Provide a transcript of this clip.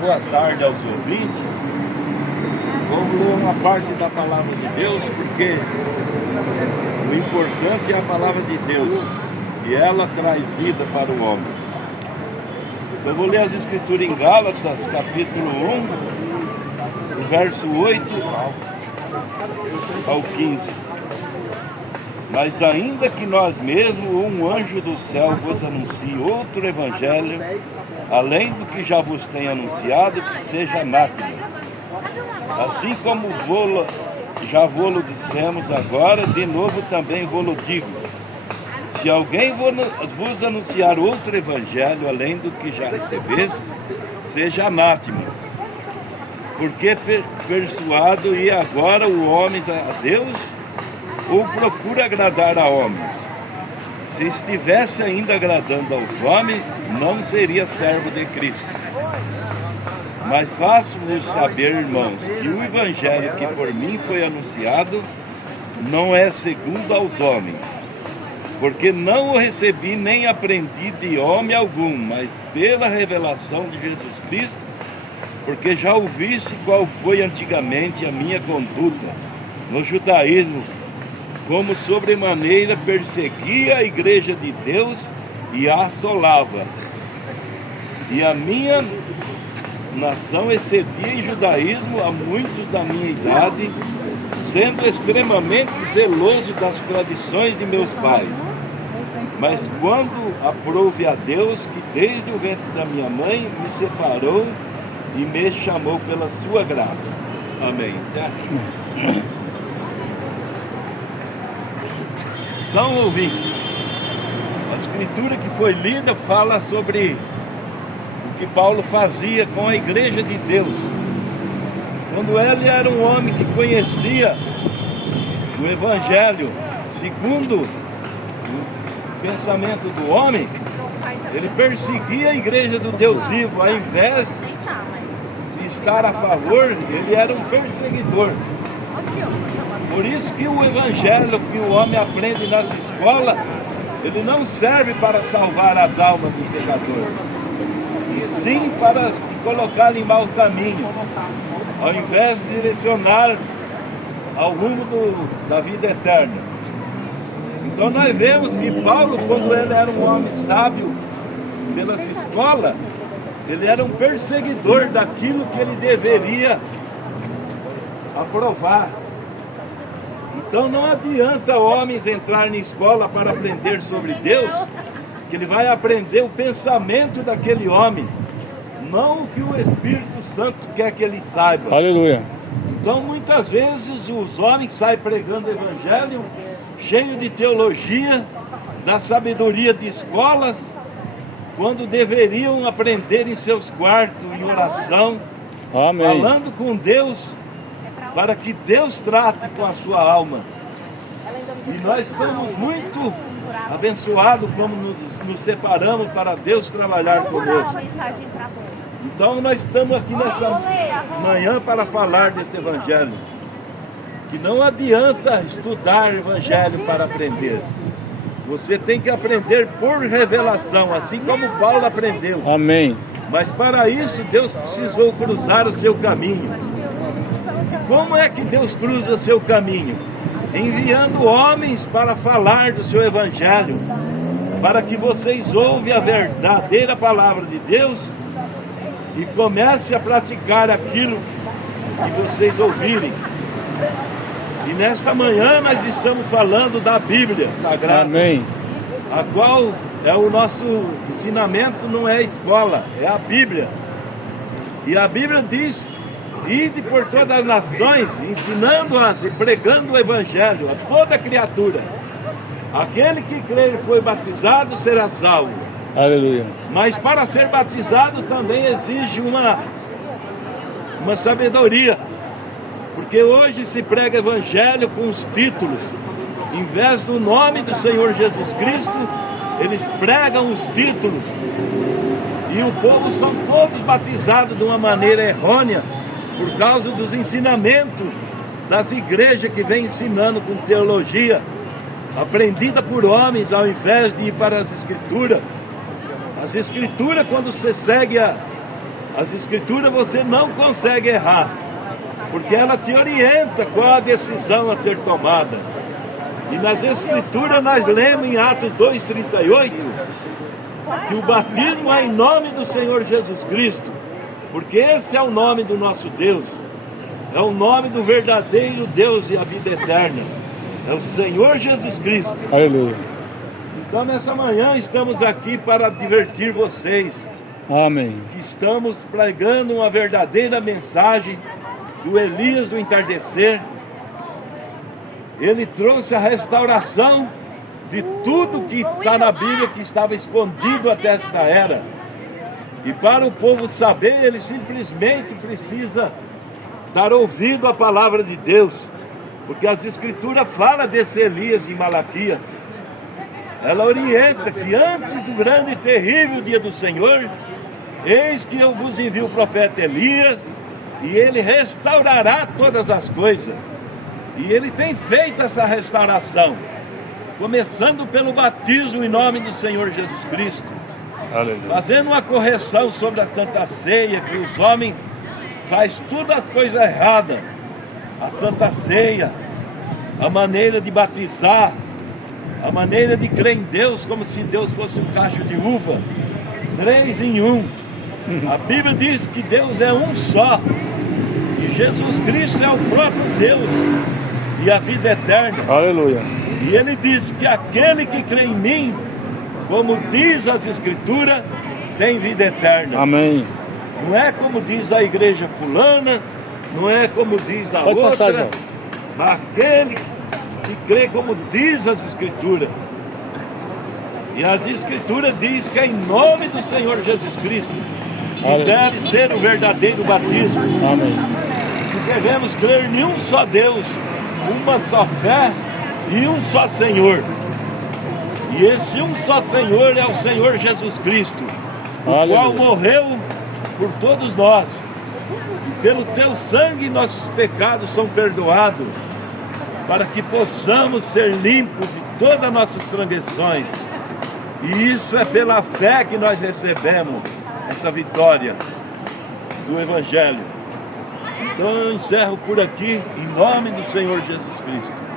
boa tarde aos ouvintes. Vamos ler uma parte da palavra de Deus, porque o importante é a palavra de Deus e ela traz vida para o homem. Eu vou ler as escrituras em Gálatas, capítulo 1, do verso 8 ao 15. Mas ainda que nós mesmos, um anjo do céu vos anuncie outro evangelho, além do que já vos tem anunciado, que seja anátema. Assim como já vô-lo dissemos agora, de novo também vô-lo digo. Se alguém vos anunciar outro evangelho, além do que já recebeste, seja anátema. Porque persuado e agora o homem a Deus, ou procura agradar a homens? Se estivesse ainda agradando aos homens, não seria servo de Cristo. Mas faço-vos saber, irmãos, que o evangelho que por mim foi anunciado não é segundo aos homens, porque não o recebi nem aprendi de homem algum, mas pela revelação de Jesus Cristo, porque já ouviste qual foi antigamente a minha conduta no judaísmo, como sobremaneira perseguia a igreja de Deus e a assolava. E a minha nação excedia em judaísmo a muitos da minha idade, sendo extremamente zeloso das tradições de meus pais. Mas quando aprouve a Deus, que desde o ventre da minha mãe me separou e me chamou pela sua graça. Amém. Então, ouvinte, a escritura que foi lida fala sobre o que Paulo fazia com a igreja de Deus. Quando ele era um homem que conhecia o evangelho segundo o pensamento do homem, ele perseguia a igreja do Deus vivo. Ao invés de estar a favor, ele era um perseguidor. Por isso que o evangelho que o homem aprende nas escolas, ele não serve para salvar as almas do pecador, e sim para colocar em mau caminho, ao invés de direcionar ao rumo da vida eterna. Então nós vemos que Paulo, quando ele era um homem sábio pelas escolas, ele era um perseguidor daquilo que ele deveria aprovar. Então não adianta homens entrar na escola para aprender sobre Deus, que ele vai aprender o pensamento daquele homem, não o que o Espírito Santo quer que ele saiba. Aleluia. Então muitas vezes os homens saem pregando o evangelho, cheio de teologia, da sabedoria de escolas, quando deveriam aprender em seus quartos, em oração, Amém. Falando com Deus, para que Deus trate com a sua alma. E nós estamos muito abençoados como nos separamos para Deus trabalhar conosco. Então nós estamos aqui nessa manhã para falar deste evangelho. Que não adianta estudar evangelho para aprender. Você tem que aprender por revelação, assim como Paulo aprendeu. Amém. Mas para isso Deus precisou cruzar o seu caminho. Como é que Deus cruza seu caminho? Enviando homens para falar do seu evangelho, para que vocês ouvem a verdadeira palavra de Deus e comecem a praticar aquilo que vocês ouvirem. E nesta manhã nós estamos falando da Bíblia Sagrada. Amém. A qual é o nosso ensinamento, não é a escola, é a Bíblia. E a Bíblia diz: ide por todas as nações, ensinando-as e pregando o evangelho a toda criatura. Aquele que crer e foi batizado será salvo. Aleluia. Mas para ser batizado também exige uma sabedoria. Porque hoje se prega evangelho com os títulos. Em vez do nome do Senhor Jesus Cristo, eles pregam os títulos. E o povo são todos batizados de uma maneira errônea, por causa dos ensinamentos das igrejas que vem ensinando com teologia aprendida por homens, ao invés de ir para as escrituras. As escrituras, quando você segue a As Escrituras você não consegue errar, porque ela te orienta qual a decisão a ser tomada. E nas Escrituras nós lemos em Atos 2,38 que o batismo é em nome do Senhor Jesus Cristo, porque esse é o nome do nosso Deus, é o nome do verdadeiro Deus e a vida eterna, é o Senhor Jesus Cristo. Aleluia. Então nessa manhã estamos aqui para divertir vocês. Amém. Que estamos pregando uma verdadeira mensagem do Elias do entardecer. Ele trouxe a restauração de tudo que está na Bíblia que estava escondido até esta era. E para o povo saber, ele simplesmente precisa dar ouvido à palavra de Deus, porque as Escrituras falam desse Elias em Malaquias. Ela orienta que antes do grande e terrível dia do Senhor, eis que eu vos envio o profeta Elias, e ele restaurará todas as coisas. E ele tem feito essa restauração, começando pelo batismo em nome do Senhor Jesus Cristo. Aleluia. Fazendo uma correção sobre a Santa Ceia, que os homens fazem todas as coisas erradas. A Santa Ceia, a maneira de batizar, a maneira de crer em Deus como se Deus fosse um cacho de uva, 3 em 1. A Bíblia diz que Deus é um só, e Jesus Cristo é o próprio Deus e a vida eterna. Aleluia. E ele diz que aquele que crê em mim, como diz as Escrituras, tem vida eterna. Amém. Não é como diz a igreja fulana, não é como diz a outra, mas aquele que crê como diz as Escrituras. E as Escrituras diz que é em nome do Senhor Jesus Cristo que deve ser o verdadeiro batismo. Amém. Que devemos crer em um só Deus, uma só fé e um só Senhor. E esse um só Senhor é o Senhor Jesus Cristo, o qual morreu por todos nós. E pelo teu sangue nossos pecados são perdoados, para que possamos ser limpos de todas as nossas transgressões. E isso é pela fé que nós recebemos essa vitória do Evangelho. Então eu encerro por aqui, em nome do Senhor Jesus Cristo.